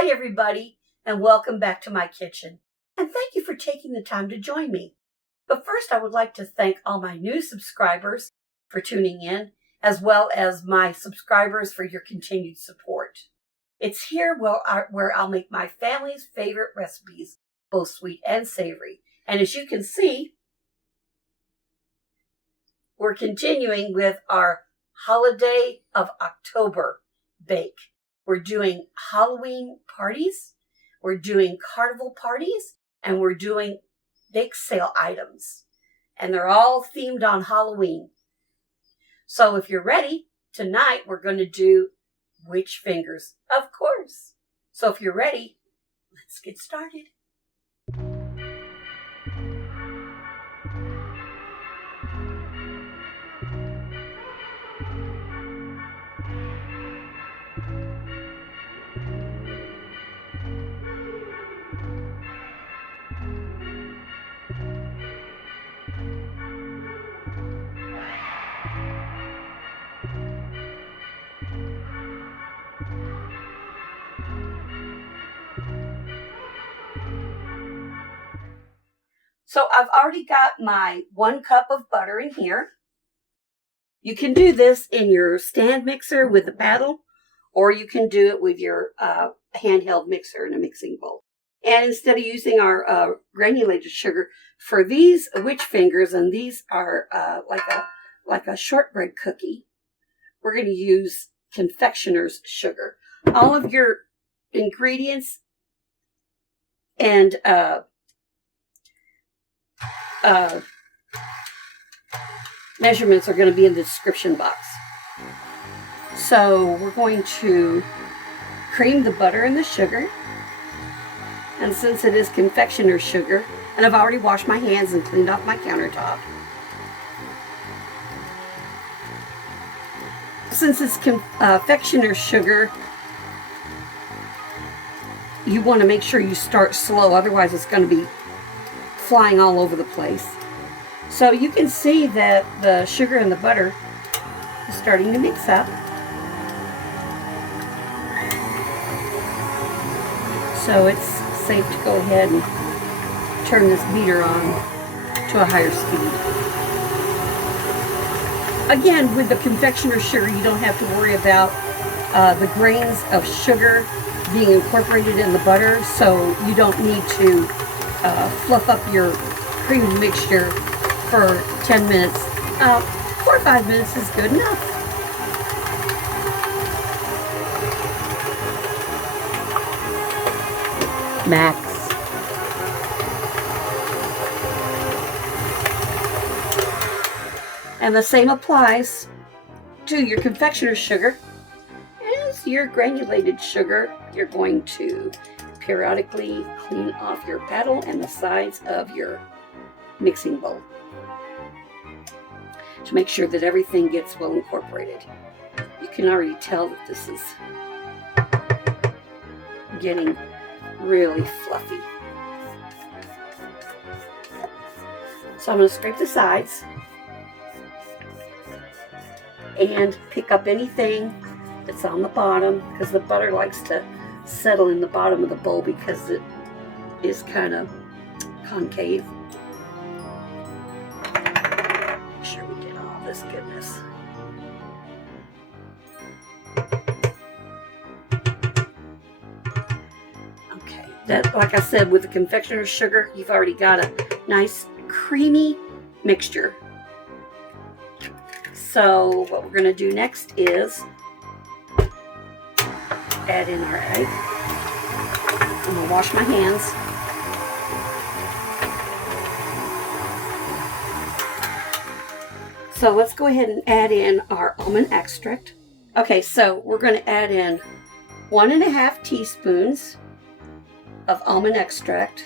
Hi everybody, and welcome back to my kitchen. And thank you for taking the time to join me. But first I would like to thank all my new subscribers for tuning in, as well as my subscribers for your continued support. It's here where I'll make my family's favorite recipes, both sweet and savory. And as you can see, we're continuing with our Holiday of October bake. We're doing Halloween parties, we're doing carnival parties, and we're doing bake sale items. And they're all themed on Halloween. So if you're ready, tonight we're going to do witch fingers, of course. So if you're ready, let's get started. So I've already got my 1 cup of butter in here. You can do this in your stand mixer with the paddle, or you can do it with your handheld mixer in a mixing bowl. And instead of using our granulated sugar, for these witch fingers, and these are like a shortbread cookie, we're going to use confectioner's sugar. All of your ingredients and measurements are going to be in the description box. So we're going to cream the butter and the sugar. And since it is confectioner's sugar, and I've already washed my hands and cleaned off my countertop. Since it's confectioner's sugar, you want to make sure you start slow, otherwise it's going to be flying all over the place. So you can see that the sugar and the butter is starting to mix up. So it's safe to go ahead and turn this beater on to a higher speed. Again, with the confectioner's sugar, you don't have to worry about the grains of sugar being incorporated in the butter, so you don't need to fluff up your cream mixture for 10 minutes. 4 or 5 minutes is good enough. Max. And the same applies to your confectioner's sugar. As your granulated sugar, you're going to periodically clean off your paddle and the sides of your mixing bowl to make sure that everything gets well incorporated. You can already tell that this is getting really fluffy. So I'm going to scrape the sides and pick up anything that's on the bottom, because the butter likes to settle in the bottom of the bowl because it is kind of concave. Make sure we get all this goodness. Okay, that, like I said, with the confectioner's sugar, you've already got a nice creamy mixture. So what we're going to do next is add in our egg. I'm going to wash my hands. So let's go ahead and add in our almond extract. Okay, so we're going to add in 1.5 teaspoons of almond extract.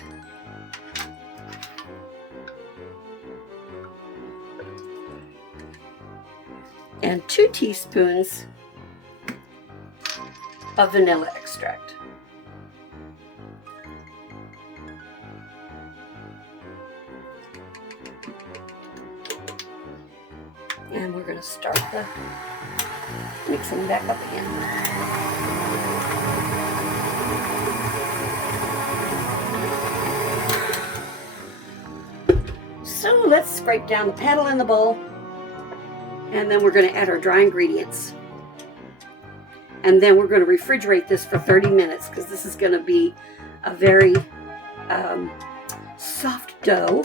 And 2 teaspoons of vanilla extract. And we're going to start the mixing back up again. let's scrape down the paddle in the bowl. And then we're going to add our dry ingredients. And then we're going to refrigerate this for 30 minutes because this is going to be a very soft dough.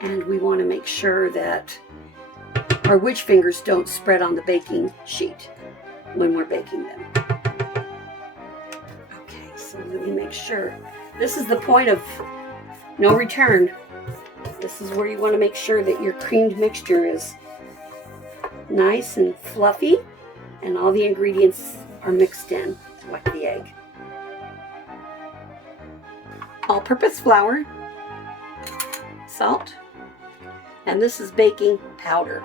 And we want to make sure that our witch fingers don't spread on the baking sheet when we're baking them. Okay, so let me make sure. This is the point of no return. This is where you want to make sure that your creamed mixture is nice and fluffy and all the ingredients are mixed in like the egg. All-purpose flour, salt, and this is baking powder.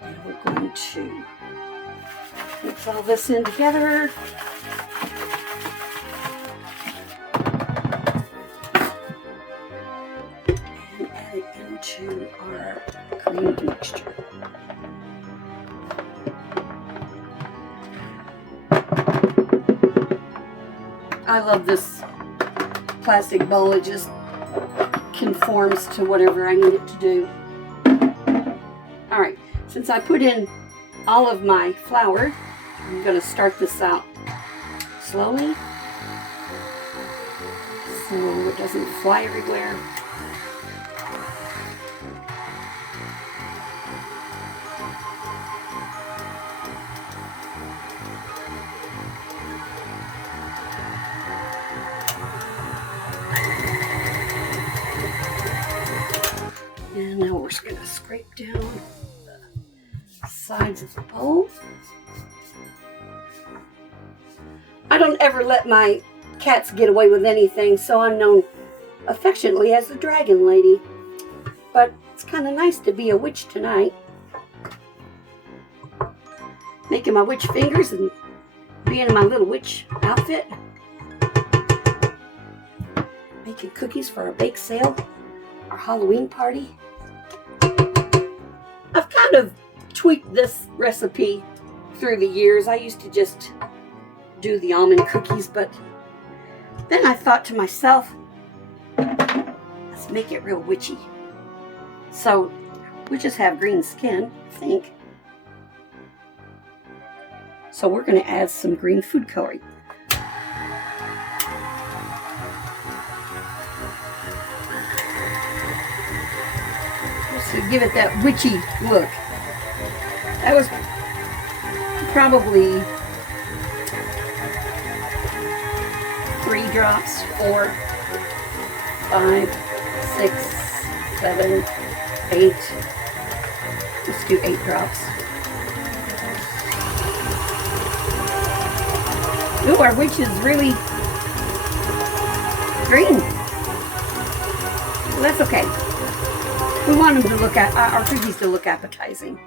And we're going to mix all this in together. And add it into our creamed mixture. I love this plastic bowl. It just conforms to whatever I need it to do. Alright, since I put in all of my flour, I'm going to start this out slowly so it doesn't fly everywhere. And now we're just going to scrape down the sides of the bowl. I don't ever let my cats get away with anything, so I'm known affectionately as the Dragon Lady. But it's kind of nice to be a witch tonight. Making my witch fingers and being in my little witch outfit. Making cookies for our bake sale, our Halloween party. I've kind of tweaked this recipe through the years. I used to just do the almond cookies, but then I thought to myself, let's make it real witchy. So witches have green skin, I think. So we're going to add some green food coloring. To give it that witchy look. That was probably 3 drops, 4, 5, 6, 7, 8. Let's do 8 drops. Ooh, our witch is really green. Well, that's okay. We want them to look at our cookies to look appetizing.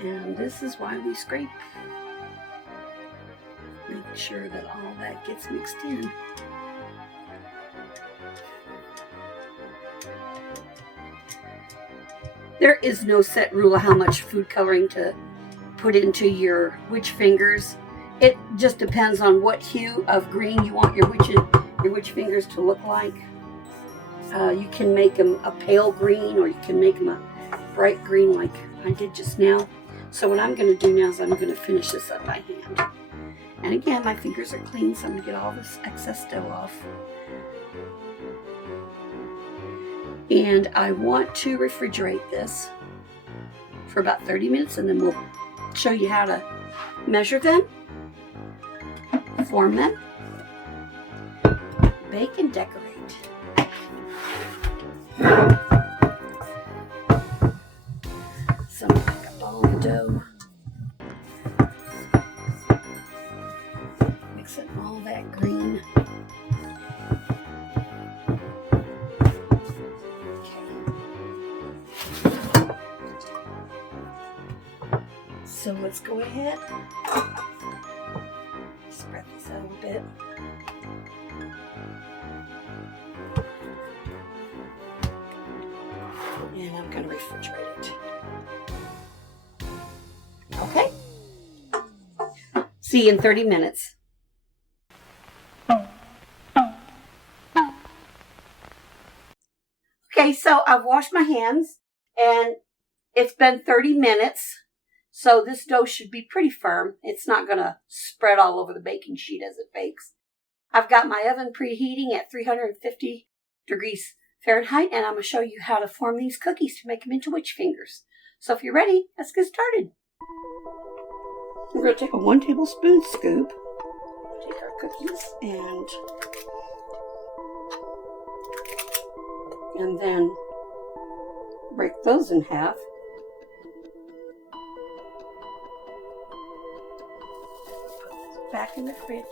And this is why we scrape. Make sure that all that gets mixed in. There is no set rule of how much food coloring to put into your witch fingers. It just depends on what hue of green you want your witch fingers to look like. You can make them a pale green, or you can make them a bright green like I did just now. So what I'm going to do now is I'm going to finish this up by hand. And again, my fingers are clean, so I'm going to get all this excess dough off. And I want to refrigerate this for about 30 minutes, and then we'll show you how to measure them, form them, bake and decorate. So make a ball of dough. Mixing all that green. Okay. So let's go ahead. Spread this out a little bit. And I'm going to refrigerate it. Okay. See you in 30 minutes. Okay, so I've washed my hands, and it's been 30 minutes, so this dough should be pretty firm. It's not going to spread all over the baking sheet as it bakes. I've got my oven preheating at 350 degrees Fahrenheit, and I'm going to show you how to form these cookies to make them into witch fingers. So if you're ready, let's get started. We're going to take a 1 tablespoon scoop, take our cookies, and then break those in half. Put this back in the fridge.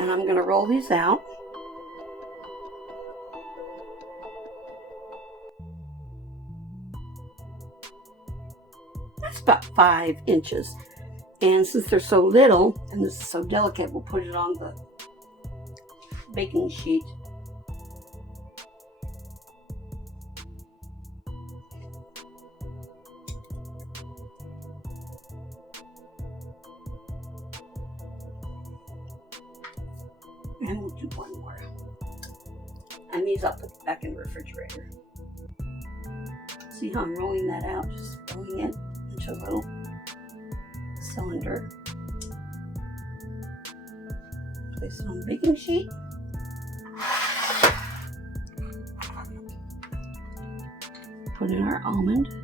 And I'm going to roll these out. That's about 5 inches. And since they're so little, and this is so delicate, we'll put it on the baking sheet. And we'll do one more. And these I'll put back in the refrigerator. See how I'm rolling that out? Just rolling it into a little cylinder. Place it on the baking sheet. Put in our almond.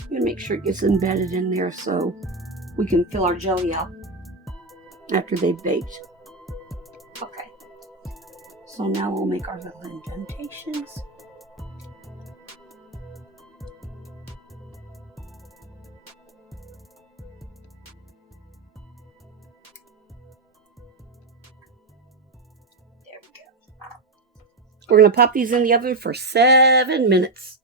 I'm going to make sure it gets embedded in there so we can fill our jelly out after they've baked. Okay, so now we'll make our little indentations. There we go. We're going to pop these in the oven for 7 minutes.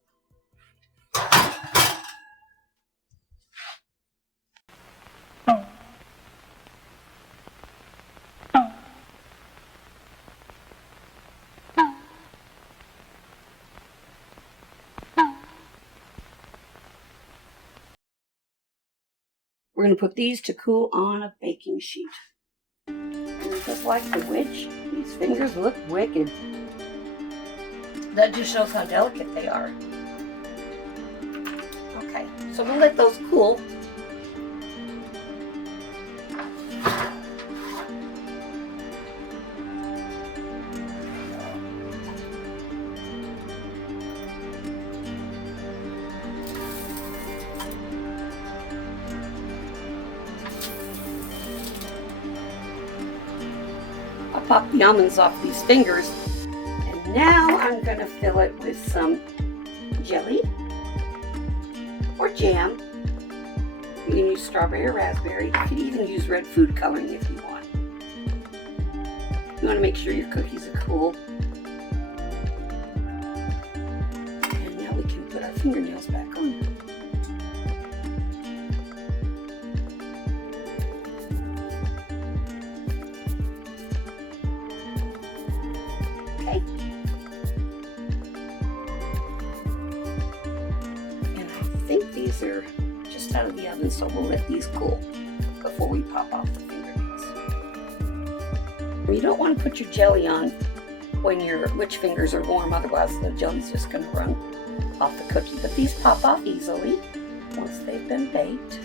We're going to put these to cool on a baking sheet. And just like the witch, these fingers look wicked. That just shows how delicate they are. Okay, so we'll let those cool. Pop the almonds off these fingers, and now I'm going to fill it with some jelly or jam. You can use strawberry or raspberry. You can even use red food coloring if you want. You want to make sure your cookies are cool. And now we can put our fingernails back on. And I think these are just out of the oven, so we'll let these cool before we pop off the fingernails. You don't want to put your jelly on when your witch fingers are warm, otherwise the jelly's just going to run off the cookie. But these pop off easily once they've been baked.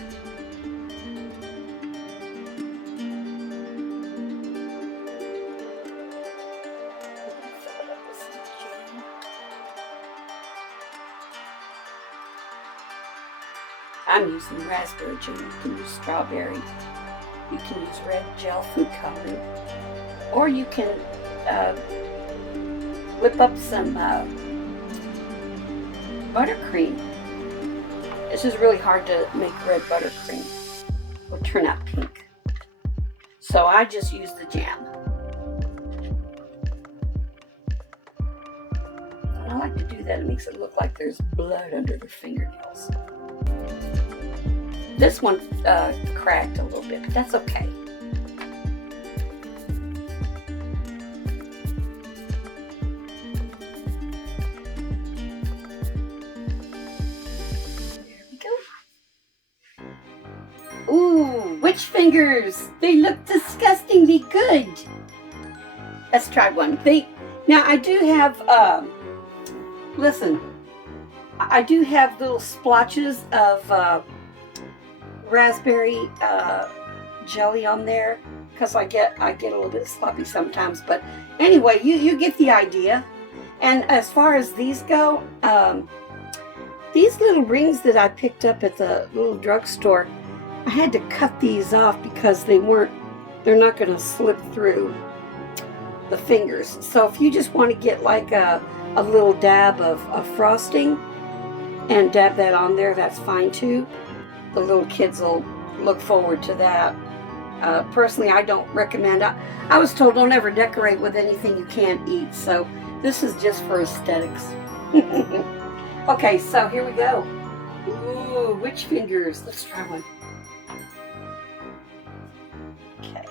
I'm using raspberry jam. You can use strawberry. You can use red gel food coloring. Or you can whip up some buttercream. This is really hard to make red buttercream. It will turn out pink. So I just use the jam. And I like to do that. It makes it look like there's blood under the fingernails. This one cracked a little bit, but that's okay. There we go. Ooh, witch fingers. They look disgustingly good. Let's try one. Now I do have, listen, I do have little splotches of raspberry jelly on there because I get a little bit sloppy sometimes. But anyway, you get the idea. And as far as these go, these little rings that I picked up at the little drugstore, I had to cut these off because they're not going to slip through the fingers. So if you just want to get like a little dab of frosting and dab that on there, that's fine too. The little kids will look forward to that. Personally, I don't recommend. I was told don't ever decorate with anything you can't eat, so this is just for aesthetics. Okay, so here we go. Ooh, witch fingers. Let's try one. Okay.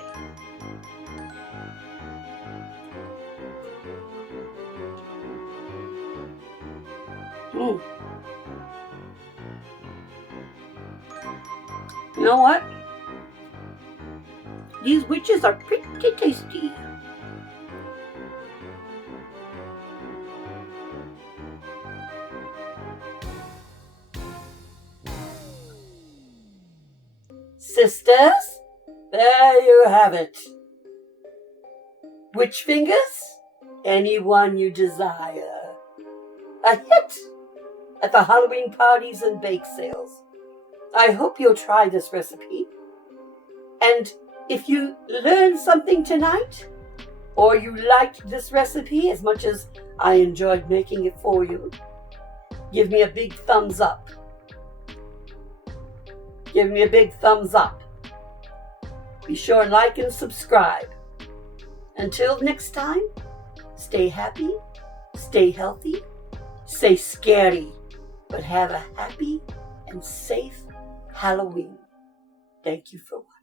You know what? These witches are pretty tasty. Sisters, there you have it. Witch fingers, anyone you desire. A hit at the Halloween parties and bake sales. I hope you'll try this recipe. And if you learned something tonight, or you liked this recipe as much as I enjoyed making it for you, give me a big thumbs up. Give me a big thumbs up. Be sure and like and subscribe. Until next time, stay happy, stay healthy, stay scary, but have a happy and safe Halloween. Thank you for watching.